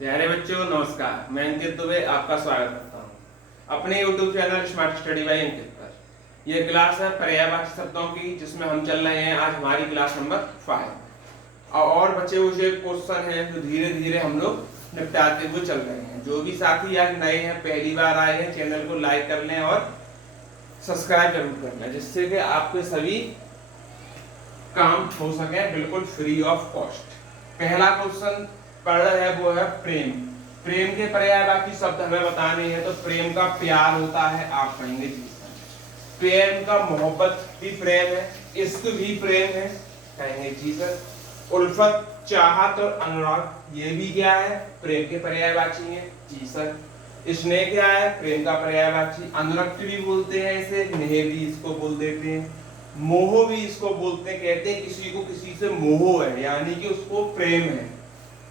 प्यारे बच्चों नमस्कार। मैं अंकित दुबे आपका स्वागत करता हूँ अपने YouTube channel smart study by Ankit पर। यह क्लास है पर्यायवाची शब्दों की, जिसमें हम चल रहे हैं। आज हमारी क्लास नंबर 5 और बचे हुए क्वेश्चन हैं जो धीरे धीरे हम लोग निपटाते हुए चल रहे हैं। जो भी साथी आज नए हैं, पहली बार आए हैं, चैनल को लाइक कर लें और सब्सक्राइब जरूर कर लें, जिससे कि आपके सभी काम हो सके बिल्कुल फ्री ऑफ कॉस्ट। पहला क्वेश्चन पढ़ रहे हैं वो है प्रेम। प्रेम के पर्यायवाची शब्द हमें बताने हैं। तो प्रेम का प्यार होता है, आप कहेंगे जी सर। प्रेम का मोहब्बत भी प्रेम है, इश्क भी प्रेम है, कहेंगे जी सर। उल्फत, चाहत और अनुराग ये भी क्या है, प्रेम के पर्यायवाची है, जी सर। स्नेह क्या है, प्रेम का पर्यायवाची। अनुरक्त भी बोलते हैं इसे, नेह भी इसको बोल देते हैं, मोह भी इसको बोलते हैं। कहते हैं किसी को किसी से मोह है, यानी कि उसको प्रेम है।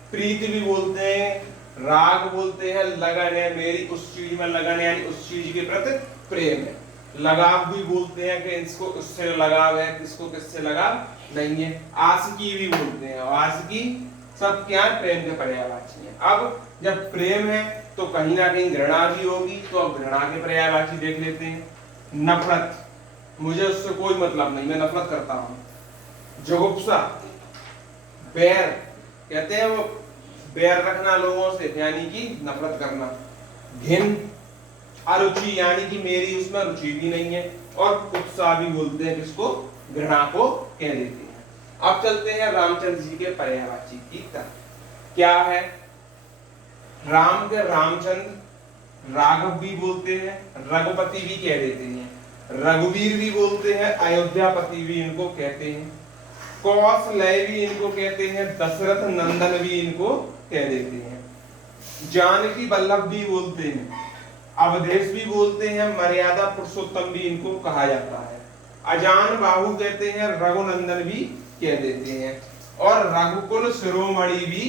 प्रीत भी बोलते हैं, राग बोलते हैं, लगन है, मेरी उस चीज में लगन है, यानी उस चीज के प्रति प्रेम है। लगाव भी बोलते हैं कि इसको उससे लगाव है, किसको किससे लगाव नहीं है। आशिकी भी बोलते हैं, और आशिकी सब क्या है, प्रेम के पर्यायवाची है। अब जब प्रेम है तो कहीं ना कहीं घृणा भी होगी, तो अब घृणा के पर्यायवाची देख लेते हैं। नफरत, मुझे उससे कोई मतलब नहीं, मैं नफरत करता हूं। जुगुप्सा, बैर, कहते हैं वो बैर रखना लोगों से, यानी कि नफरत करना। घिन, अरुचि, यानी कि मेरी उसमें रुचि भी नहीं है। और उत्साह भी बोलते हैं किसको, घृणा को कह देते हैं। अब चलते हैं रामचंद्र जी के पर्यायवाची की तरफ। क्या है, राम के रामचंद्र, राघव भी बोलते हैं, रघुपति भी कह देते हैं, रघुवीर भी बोलते हैं, अयोध्यापति भी इनको कहते हैं, कौशलय भी इनको कहते हैं, दशरथ नंदन भी इनको कह देते हैं, जानकी वल्लभ भी बोलते हैं, अवधेश भी बोलते हैं, मर्यादा पुरुषोत्तम भी इनको कहा जाता है, अजान बाहु कहते हैं, रघुनंदन भी कह देते हैं, और रघुकुल शिरोमणि भी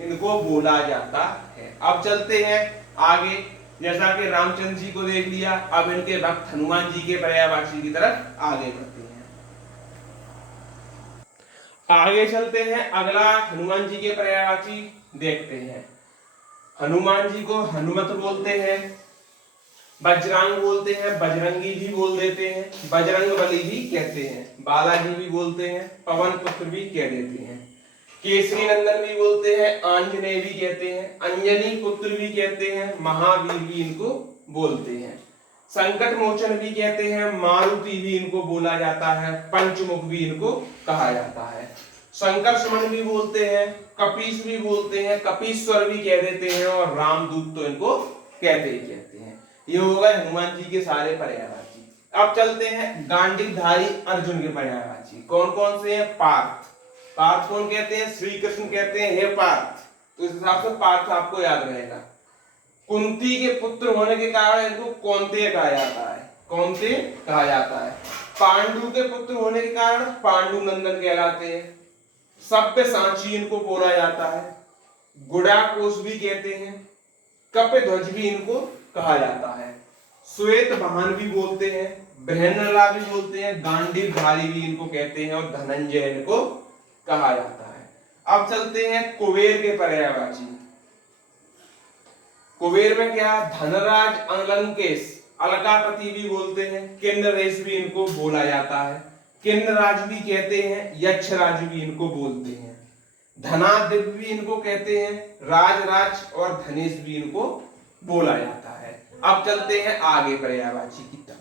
इनको बोला जाता है। अब चलते हैं आगे। जैसा कि रामचंद्र जी को देख लिया, अब इनके भक्त हनुमान जी के पर्यायवाची की तरफ आगे बढ़ते हैं। आगे चलते हैं, अगला हनुमान जी के पर्यायवाची देखते हैं। हनुमान जी को हनुमत बोलते हैं, वज्रांग बोलते हैं, बजरंगी भी बोल देते हैं, बजरंगबली भी कहते हैं, बालाजी भी बोलते हैं, पवन पुत्र भी कह देते हैं, केसरी नंदन भी बोलते हैं, आंजनेय भी कहते हैं, अंजनी पुत्र भी कहते हैं, महावीर भी इनको बोलते हैं, संकट मोचन भी कहते हैं, मारुति भी इनको बोला जाता है, पंचमुख भी इनको कहा जाता है, संकर्षण भी बोलते हैं, कपीश भी बोलते हैं, कपीश्वर भी कह देते हैं, और रामदूत तो इनको कहते ही कहते हैं। ये हो गए हनुमान जी के सारे पर्यायवाची। अब चलते हैं गांडीवधारी अर्जुन के पर्यायवाची। कौन कौन से हैं, पार्थ। पार्थ कौन कहते हैं, श्री कृष्ण कहते हैं, हे पार्थ। तो इस हिसाब से पार्थ आपको याद रहेगा। कुंती के पुत्र होने के कारण इनको कौन्तेय कहा जाता है, कौन्तेय कहा जाता है। पांडु के पुत्र होने के कारण पांडु नंदन कहलाते हैं। सभ्य सांची इनको बोला जाता है, गुडाकोश भी कहते हैं, कपिध्वज भी इनको कहा जाता है, श्वेत वाहन भी बोलते हैं, बृहन्नला भी बोलते हैं, गांडीवधारी भी इनको कहते हैं, और धनंजय इनको कहा जाता है। अब चलते हैं कुबेर के पर्यायवाची। कुबेर में क्या, धनराज, अलंकेश, अलकापति भी बोलते हैं, किन्नरेश भी इनको बोला जाता है, किन्नराज भी कहते हैं, यक्षराज भी इनको बोलते हैं, धनादिप भी इनको कहते हैं, राजराज और धनेश भी इनको बोला जाता है। अब चलते हैं आगे पर्यायवाची की तरफ।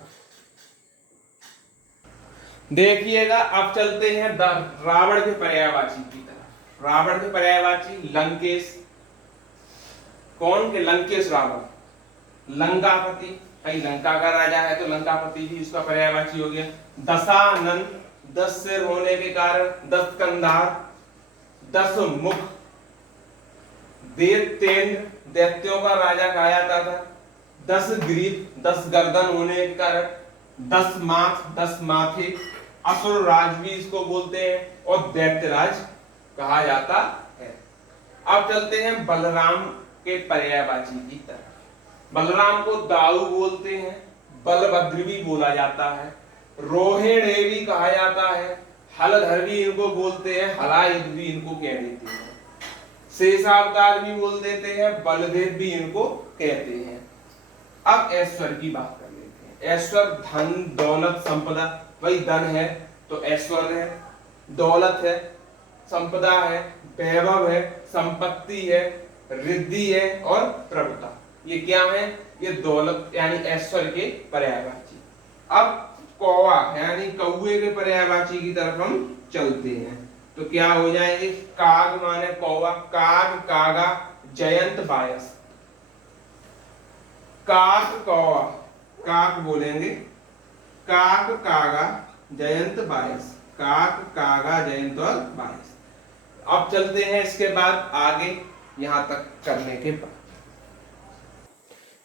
देखिएगा, अब चलते हैं रावण के पर्यायवाची की तरफ। रावण के पर्यायवाची लंकेश। कौन के, लंकेश रावण। लंकापति, कहीं लंका का राजा है तो लंकापति भी इसका पर्यायवाची हो गया। दशानन, 10 सिर होने के कारण, 10 कंधार, 10 मुख। दैत्येंद्र, दैत्यों का राजा कहा जाता था। 10 ग्रीव, 10 गर्दन होने के कारण, 10 माथ, 10 माथे। असुर राज भी इसको बोलते हैं, और दैत्यराज कहा जाता है। अब चलते हैं बलराम के पर्यायवाची की तरफ। बलराम को दाऊ बोलते हैं, बलभद्र भी बोला जाता है, रोहिणी भी कहा जाता है, हलधर भी इनको बोलते हैं, हलायुध भी इनको कह देते हैं। शेषावतार भी बोल देते हैं, बलदेव भी इनको कहते हैं। अब ऐश्वर्य की बात कर लेते हैं। ऐश्वर्य धन दौलत संपदा, वही धन है तो ऐश्वर्य है, दौलत है, संपदा है, वैभव है, संपत्ति है, रिद्धि है और प्रभुता। ये क्या है? ये दौलत यानी ऐश्वर्य के पर्यायवाची। अब कौवा यानी कौवे के पर्यायवाची की तरफ हम चलते हैं तो क्या हो जाएंगे? काग माने कौवा, काग कागा जयंत बायस। काक कौवा, काक बोलेंगे, काक कागा जयंत बायस, काक कागा जयंत और बायस। अब चलते हैं इसके बाद आगे यहां तक करने के बाद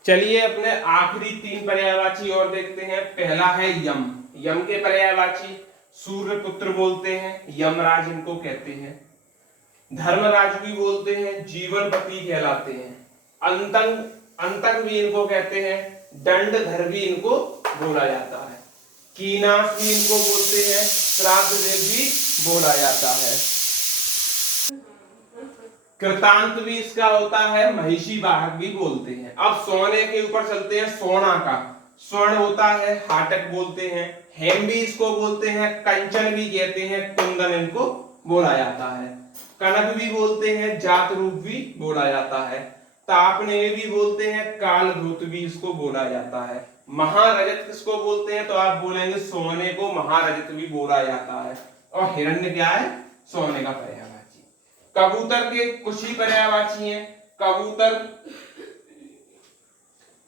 चलिए अपने आखिरी 3 पर्यायवाची और देखते हैं। पहला है यम। यम के पर्यायवाची सूर्य पुत्र बोलते हैं, यमराज इनको कहते हैं। धर्मराज भी बोलते हैं, जीवनपति कहलाते हैं। अंतक भी इनको कहते हैं, दंडधर भी इनको बोला जाता है। कीनाश भी इनको बोलते हैं, श्राद्ध देव भी बोला जाता है। कृतांत भी इसका होता है, महिषी वाहक भी बोलते हैं। अब सोने के ऊपर चलते हैं। सोना का स्वर्ण होता है, हाटक बोलते हैं। हेम भी इसको बोलते हैं, कंचन भी कहते हैं, कुंदन इनको बोला जाता है। कनक भी बोलते हैं, जात रूप भी बोला जाता है। तापने भी बोलते हैं, काल धूत भी इसको बोला जाता है। महारजत किसको बोलते हैं? तो आप बोलेंगे सोने को महारजत भी बोला जाता है। और हिरण्य क्या है? सोने का पर्यायवाची। कबूतर के कुछ ही पर्यायवाची हैं।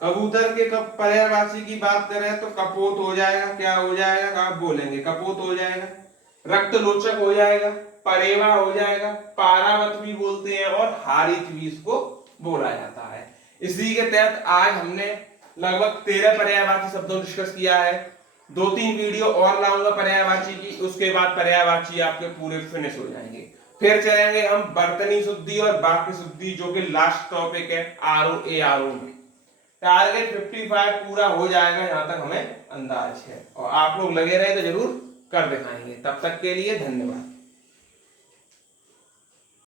कबूतर के पर्यायवाची की बात करें तो कपोत हो जाएगा। क्या हो जाएगा? आप बोलेंगे कपोत हो जाएगा। रक्तलोचक हो जाएगा, परेवा हो जाएगा, पारावत भी बोलते हैं और हारित भी इसको बोला जाता है। इसी के तहत आज हमने लगभग 13 पर्यायवाची शब्दों डिस्कस किया है। 2-3 वीडियो और लाऊंगा पर्यायवाची की, उसके बाद पर्यायवाची आपके पूरे फिनिश हो जाएंगे। फिर चलेंगे हम बर्तनी शुद्धि और वाक्य शुद्धि, जो कि लास्ट टॉपिक है आरओ में। टारगेट 55 पूरा हो जाएगा, यहां तक हमें अंदाज है। और आप लोग लगे रहे तो जरूर कर दिखाएंगे। तब तक के लिए धन्यवाद।